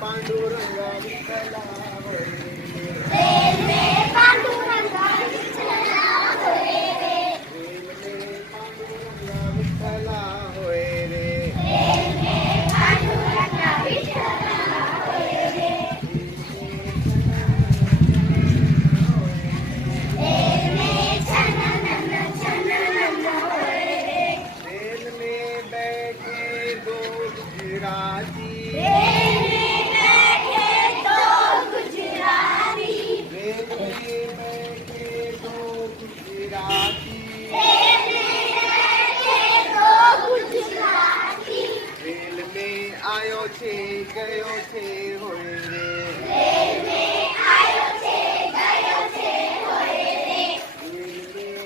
पांडुरंगा विठ्ठला होय रे. रेल्वे पांडुरंगा विठ्ठला होय रे. रेल्वे पांडुरंगा विठ्ठला होय रे. रेल्वे पांडुरंगा विठ्ठला होय रे. रेल्वे छननन छननन होय रे. रेल में बैठे दो गुजराती. रेल में बैठे दो गुजराती. रेल में बैठे दो गुजराती. रेल में बैठे दो गुजराती. रेल में आयो छे गयो छे होय रे. रेल में आयो छे गयो छे होय रे. रेल में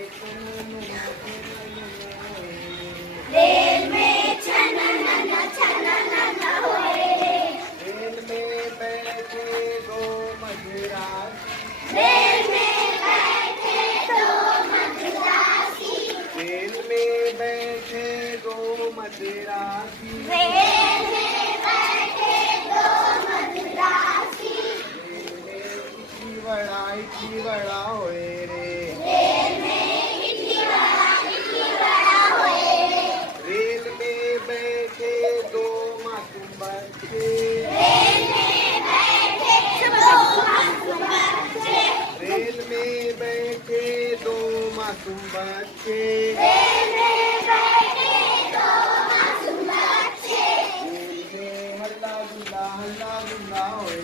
रेल में छननन छननन होय रे. रेल में बैठे दो मजरासी. रेल में बैठे दो मद्रासी. रेल में बैठे दो मजरासी. रेल में बैठे दो मद्रासी. इटली वड़ा होय रे. रेल में इडली वड़ा होय रे. रेल में बैठे दो मासूम बच्चे. रेल में बैठे दो मासूम बच्चे. रेल में बैठे दो मासूम बच्चे. रेल में बैठे दो मासूम बच्चे. रेल में हल्ला गुल्ला होय